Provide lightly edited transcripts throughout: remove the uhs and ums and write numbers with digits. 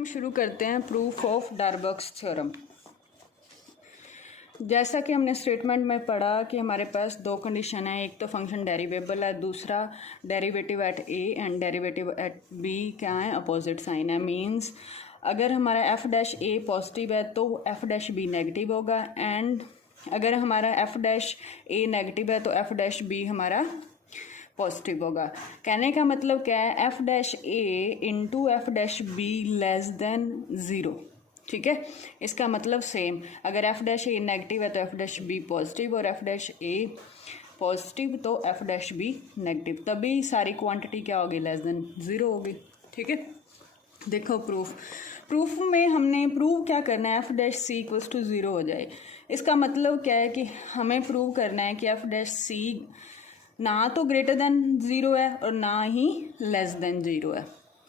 हम शुरू करते हैं प्रूफ ऑफ डार्बक्स थ्योरम। जैसा कि हमने स्टेटमेंट में पढ़ा कि हमारे पास दो कंडीशन है, एक तो फंक्शन डेरिवेबल है, दूसरा derivative at A and derivative at B क्या है, अपोजिट साइन है। मींस अगर हमारा एफ डैश ए पॉजिटिव है तो एफ डैश बी नेगेटिव होगा, एंड अगर हमारा एफ डैश ए नेगेटिव है तो एफ डैश बी हमारा पॉजिटिव होगा। कहने का मतलब क्या है, एफ डैश ए into F dash B less than zero. ठीक है, इसका मतलब सेम, अगर एफ डैश ए नेगेटिव है तो एफ डैश बी पॉजिटिव, और एफ डैश ए पॉजिटिव तो एफ डैश बी नेगेटिव, तभी सारी क्वांटिटी क्या होगी, लेस देन ज़ीरो होगी। ठीक है, देखो प्रूफ में हमने प्रूव क्या करना है, F dash C equals to zero हो जाए। इसका मतलब क्या है कि हमें प्रूव करना है कि एफ डैश सी ना तो ग्रेटर देन ज़ीरो है और ना ही लेस देन ज़ीरो है।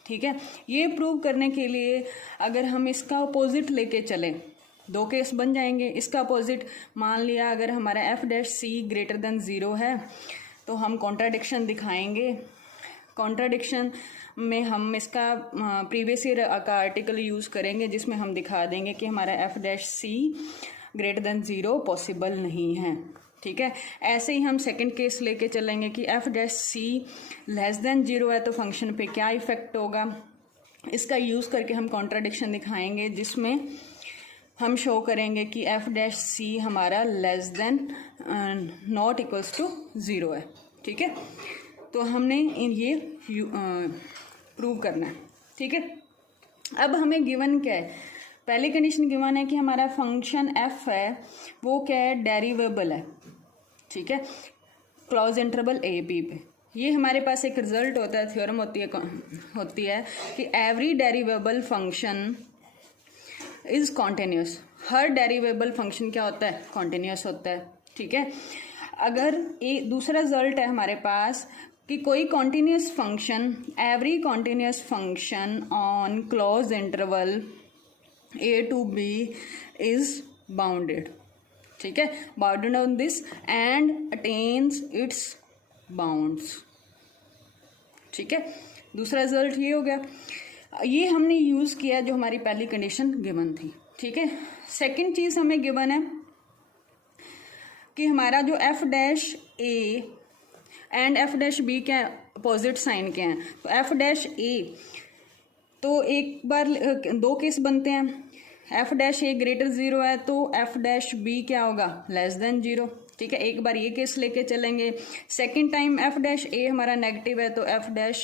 ठीक है, ये प्रूव करने के लिए अगर हम इसका अपोजिट लेके चलें, दो केस बन जाएंगे। इसका अपोजिट मान लिया, अगर हमारा F dash C greater then zero है तो हम कॉन्ट्राडिक्शन दिखाएंगे। कॉन्ट्राडिक्शन में हम इसका प्रीवियस ईयर का आर्टिकल यूज़ करेंगे जिसमें हम दिखा देंगे कि हमारा F dash C greater than zero possible नहीं है। ठीक है, ऐसे ही हम सेकंड केस लेके चलेंगे कि F dash C less than zero है तो फंक्शन पे क्या इफेक्ट होगा। इसका यूज़ करके हम कॉन्ट्राडिक्शन दिखाएंगे जिसमें हम शो करेंगे कि एफ डैश सी हमारा less than not equals to zero है। ठीक है, तो हमने ये प्रूव करना है। ठीक है, अब हमें गिवन क्या है, पहली कंडीशन गिवन है कि हमारा फंक्शन एफ है वो क्या है, डेरिवेबल है। ठीक है, क्लोज इंटरवल ए बी पे ये हमारे पास एक रिजल्ट होता है, थ्योरम होती है कि every derivable function is continuous. हर डेरिवेबल फंक्शन क्या होता है, कॉन्टिन्यूस होता है। ठीक है, अगर दूसरा रिजल्ट है हमारे पास कि कोई continuous function, every continuous function on close interval a to b is bounded. ठीक है, bounded on this and attains its bounds. ठीक है, दूसरा रिजल्ट ये हो गया, ये हमने यूज़ किया जो हमारी पहली कंडीशन गिवन थी। ठीक है, सेकंड चीज़ हमें गिवन है कि हमारा जो F dash A and F dash B क्या अपोजिट साइन के हैं, तो एफ डैश ए तो एक बार दो केस बनते हैं, एफ डैश ए ग्रेटर ज़ीरो है तो एफ डैश बी क्या होगा, लेस देन ज़ीरो। ठीक है, एक बार ये केस लेके चलेंगे। सेकंड टाइम एफ डैश ए हमारा नेगेटिव है तो एफ डैश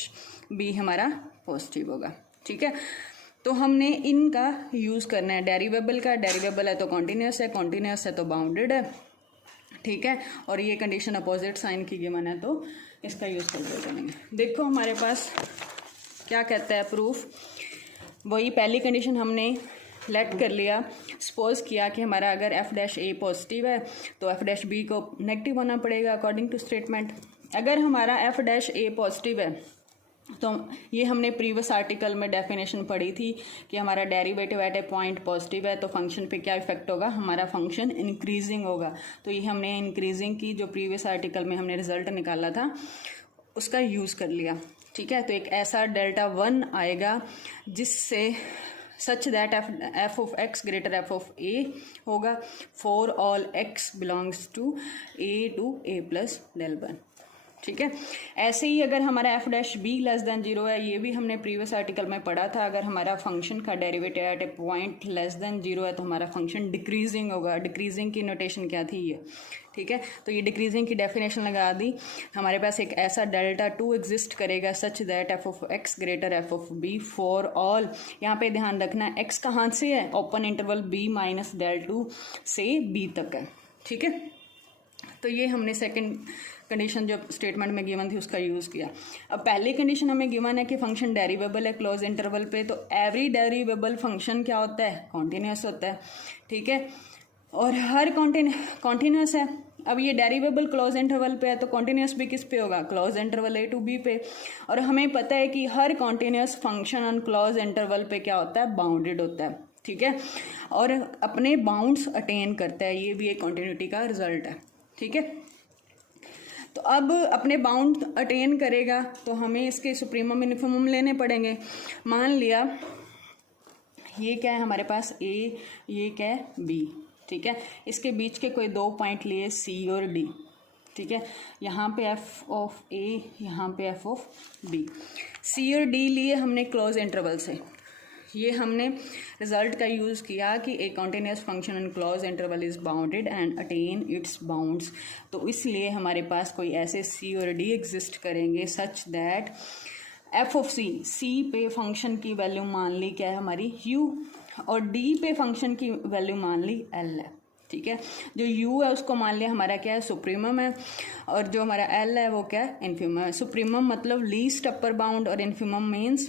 बी हमारा पॉजिटिव होगा। ठीक है, तो हमने इनका यूज़ करना है, डेरिवेबल का, डेरिवेबल है तो कॉन्टीन्यूस है, कॉन्टीन्यूस है तो बाउंडेड है। ठीक है, और ये कंडीशन अपोजिट साइन की गिवन है तो इसका यूज़ करते चलेंगे। देखो हमारे पास क्या कहता है प्रूफ, वही पहली कंडीशन हमने लेट कर लिया, सपोज किया कि हमारा अगर एफ डैश ए पॉजिटिव है तो एफ डैश बी को नेगेटिव होना पड़ेगा अकॉर्डिंग टू स्टेटमेंट। अगर हमारा एफ डैश ए पॉजिटिव है तो ये हमने प्रीवियस आर्टिकल में डेफिनेशन पढ़ी थी कि हमारा derivative at A point positive है तो फंक्शन पे क्या इफेक्ट होगा, हमारा फंक्शन इंक्रीजिंग होगा। तो ये हमने इंक्रीजिंग की जो प्रीवियस आर्टिकल में हमने रिजल्ट निकाला था उसका यूज़ कर लिया। ठीक है, तो एक ऐसा डेल्टा वन आएगा जिससे such that F of X greater F of A होगा for all X belongs to A plus del one. ठीक है, ऐसे ही अगर हमारा F dash B less than zero है, ये भी हमने प्रीवियस आर्टिकल में पढ़ा था, अगर हमारा फंक्शन का derivative at A point less than zero है तो हमारा फंक्शन डिक्रीजिंग होगा। डिक्रीजिंग की नोटेशन क्या थी ये, ठीक है, तो ये डिक्रीजिंग की डेफिनेशन लगा दी। हमारे पास एक ऐसा डेल्टा टू एग्जिस्ट करेगा such that F of X greater F of B for all, यहाँ पे ध्यान रखना एक्स कहाँ से है, open interval B minus del to से बी तक है। ठीक है, तो ये हमने सेकंड कंडीशन जो स्टेटमेंट में गिवन थी उसका यूज़ किया। अब पहली कंडीशन हमें गिवन है कि फंक्शन डेरिवेबल है क्लोज इंटरवल पे, तो एवरी डेरिवेबल फंक्शन क्या होता है, कॉन्टीन्यूस होता है। ठीक है, और हर कॉन्टीन्यूस है। अब ये डेरिवेबल क्लोज इंटरवल पे है तो कॉन्टीन्यूस भी किस पे होगा, close interval A to B पे। और हमें पता है कि हर continuous function on close interval पे क्या होता है, बाउंडेड होता है। ठीक है, और अपने बाउंड्स अटेन करता है, ये भी एक कॉन्टिन्यूटी का रिजल्ट है। ठीक है, तो अब अपने बाउंड अटेन करेगा तो हमें इसके सुप्रीमम मिनिमम लेने पड़ेंगे। मान लिया ये क्या है हमारे पास A, ये क्या है B, ठीक है। इसके बीच के कोई दो पॉइंट लिए C और D, ठीक है। यहाँ पे f ऑफ A, यहाँ पे f ऑफ B। C और D लिए हमने क्लोज इंटरवल से। ये हमने रिजल्ट का यूज़ किया कि a continuous function in close interval is bounded and attain it's bounds. तो इसलिए हमारे पास कोई ऐसे C और D एग्जिस्ट करेंगे such that f of C पे फंक्शन की वैल्यू मान ली क्या है हमारी U, और D पे फंक्शन की वैल्यू मान ली L है, ठीक है। जो U है उसको मान लिया हमारा क्या है सुप्रीमम है, और जो हमारा L है वो क्या है इन्फीमम है। सुप्रीमम मतलब लीस्ट अपर बाउंड और infimum means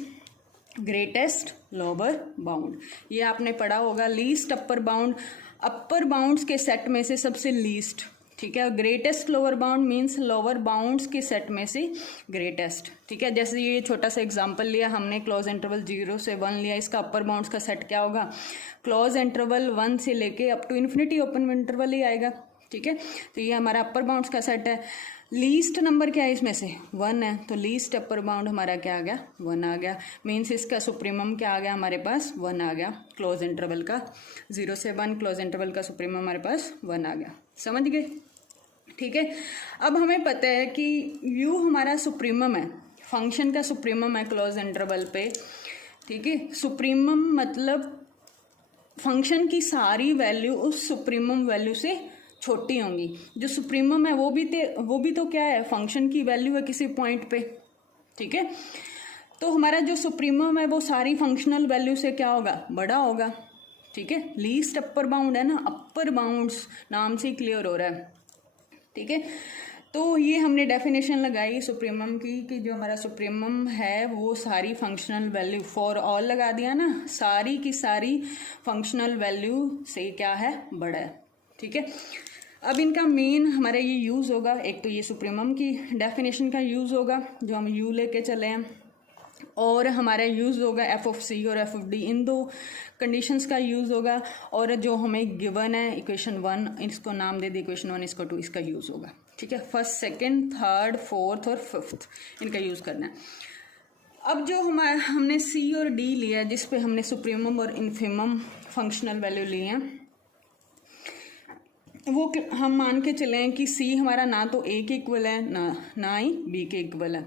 greatest lower bound. ये आपने पढ़ा होगा, लीस्ट अपर बाउंड अपर बाउंड्स के सेट में से सबसे लीस्ट, ठीक है। Greatest lower bound means lower bounds के सेट में से ग्रेटेस्ट, ठीक है। जैसे ये छोटा सा एग्जांपल लिया हमने, क्लोज इंटरवल 0 से 1 लिया, इसका अपर बाउंड्स का सेट क्या होगा, क्लोज इंटरवल 1 से लेके up to infinity open interval ही आएगा, ठीक है। तो ये हमारा अपर बाउंड्स का सेट है। लीस्ट नंबर क्या है इसमें से 1 है, तो लीस्ट अपर बाउंड हमारा क्या आ गया 1 आ गया, मीन्स इसका सुप्रीमम क्या आ गया हमारे पास 1 आ गया। क्लोज इंटरवल का 0 से 1 क्लोज इंटरवल का सुप्रीमम हमारे पास 1 आ गया, समझ गए, ठीक है। अब हमें पता है कि u हमारा सुप्रीमम है, फंक्शन का सुप्रीमम है क्लोज इंटरवल पे, ठीक है। सुप्रीमम मतलब फंक्शन की सारी वैल्यू उस सुप्रीमम वैल्यू से छोटी होंगी। जो सुप्रीमम है वो भी तो क्या है फंक्शन की वैल्यू है किसी पॉइंट पे, ठीक है। तो हमारा जो सुप्रीमम है वो सारी फंक्शनल वैल्यू से क्या होगा बड़ा होगा, ठीक है। लीस्ट अपर बाउंड है ना, अपर बाउंड्स नाम से ही क्लियर हो रहा है, ठीक है। तो ये हमने डेफिनेशन लगाई सुप्रीमम की कि जो हमारा सुप्रीमम है वो सारी फंक्शनल वैल्यू फॉर ऑल लगा दिया ना, सारी की सारी फंक्शनल वैल्यू से क्या है बड़ा है, ठीक है। अब इनका मेन हमारा ये यूज़ होगा, एक तो ये सुप्रीमम की डेफिनेशन का यूज़ होगा जो हम u लेके चले हैं, और हमारा यूज़ होगा f ऑफ c और f ऑफ d, इन दो कंडीशंस का यूज़ होगा। और जो हमें गिवन है इक्वेशन 1, इसको नाम दे दी इक्वेशन 1, इसको 2, इसका यूज़ होगा, ठीक है। फर्स्ट, सेकंड, थर्ड, फोर्थ और फिफ्थ इनका यूज़ करना है। अब जो हमने c और d लिया जिस पे हमने सुप्रीमम और इन्फीमम फंक्शनल वैल्यू लिए हैं, वो हम मान के चलें कि c हमारा ना तो a के इक्वल है ना ही b के इक्वल है।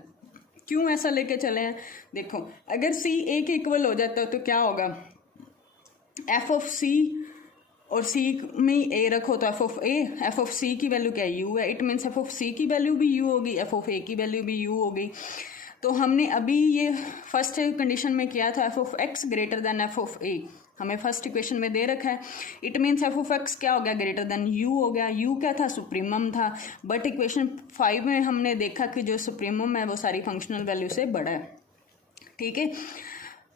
क्यों ऐसा लेके चले हैं, देखो अगर c a के इक्वल हो जाता है तो क्या होगा, f ऑफ c और c में a रखो तो f ऑफ c की वैल्यू क्या है u है, it means f of c की वैल्यू भी u होगी, f ऑफ a की वैल्यू भी u होगी। तो हमने अभी ये फर्स्ट कंडीशन में किया था f of x greater than f of a, हमें फर्स्ट इक्वेशन में दे रखा है, it means f of x क्या हो गया ग्रेटर देन u हो गया। u क्या था सुप्रीमम था, बट इक्वेशन 5 में हमने देखा कि जो सुप्रीमम है वो सारी फंक्शनल वैल्यू से बड़ा है, ठीक है।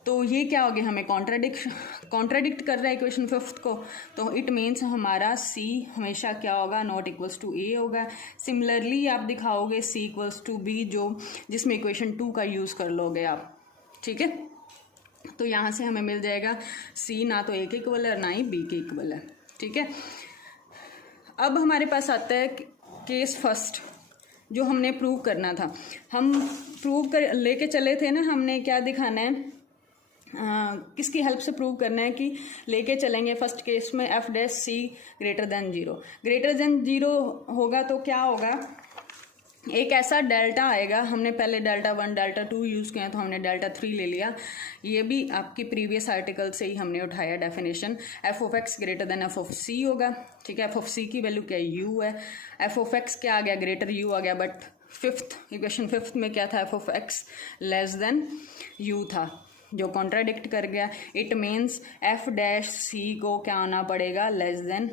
तो ये क्या हो गया, हमें कॉन्ट्राडिक्ट कर रहा है इक्वेशन 5 को, तो इट मीन्स हमारा c हमेशा क्या होगा नॉट इक्वल्स टू a होगा। सिमिलरली आप दिखाओगे c इक्वल्स टू b, जो जिसमें इक्वेशन 2 का यूज़ कर लोगे आप, ठीक है। तो यहाँ से हमें मिल जाएगा c ना तो a के इक्वल है ना ही b के इक्वल है, ठीक है। अब हमारे पास आता है केस फर्स्ट जो हमने प्रूव करना था। हम प्रूव कर लेके चले थे ना, हमने क्या दिखाना है, किसकी हेल्प से प्रूव करना है कि लेके चलेंगे फर्स्ट केस में f dash c greater than 0। Greater than 0 होगा तो क्या होगा, एक ऐसा डेल्टा आएगा, हमने पहले डेल्टा 1 डेल्टा 2 यूज़ किया तो हमने डेल्टा 3 ले लिया, ये भी आपकी प्रीवियस आर्टिकल से ही हमने उठाया definition. f of x greater than f of c होगा, ठीक है। f ऑफ c की वैल्यू क्या है u है, f ऑफ x क्या आ गया ग्रेटर u आ गया, बट इक्वेशन 5 में क्या था f of x less than u था जो कॉन्ट्राडिक्ट कर गया। It means f dash c को क्या आना पड़ेगा less than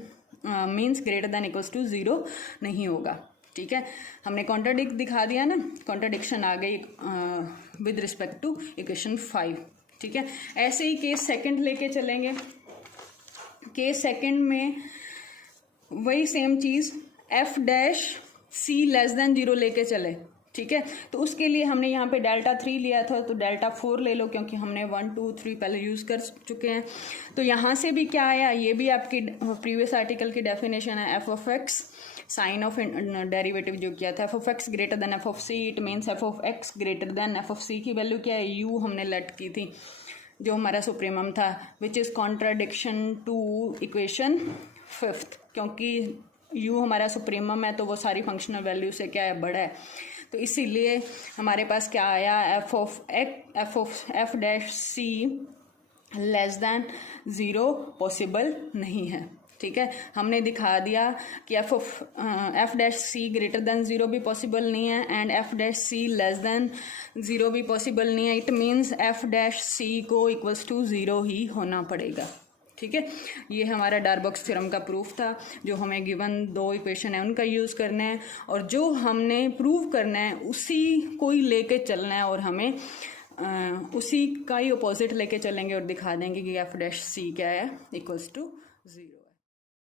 means greater than equals to 0 नहीं होगा, ठीक है। हमने कॉन्ट्राडिक्ट दिखा दिया ना, कॉन्ट्राडिक्शन आ गई विद रिस्पेक्ट टू इक्वेशन 5, ठीक है। ऐसे ही केस सेकंड लेके चलेंगे। केस सेकंड में वही सेम चीज़ f dash c less than 0 लेके चले, ठीक है। तो उसके लिए हमने यहाँ पे डेल्टा 3 लिया था, तो डेल्टा 4 ले लो क्योंकि हमने 1 2 3 पहले यूज़ कर चुके हैं। तो यहाँ से भी क्या आया, ये भी आपकी प्रीवियस आर्टिकल की डेफिनेशन है, f of x sign of derivative जो किया था, f of x greater than f of c, it means f of x greater than f of c की वैल्यू क्या है u हमने लेट की थी, जो हमारा सुप्रीमम था, which is contradiction to equation 5th, क्योंकि u हमारा सुप्रीमम है तो वो सारी फंक्शनल वैल्यू से क्या है, बड़ा है। तो इसीलिए हमारे पास क्या आया, F dash C less than 0 possible नहीं है। ठीक है, हमने दिखा दिया कि F dash C greater than 0 भी पॉसिबल नहीं है and F dash C less than 0 भी पॉसिबल नहीं है। It means F dash C को इक्वल्स टू 0 ही होना पड़ेगा। ठीक है, ये हमारा डार्बॉक्स थ्योरम का प्रूफ था। जो हमें गिवन 2 इक्वेशन है उनका यूज़ करना है और जो हमने प्रूव करना है उसी को ही लेके चलना है और हमें उसी का ही अपोजिट लेके चलेंगे और दिखा देंगे कि एफ डैश सी क्या है, इक्वल्स टू 0।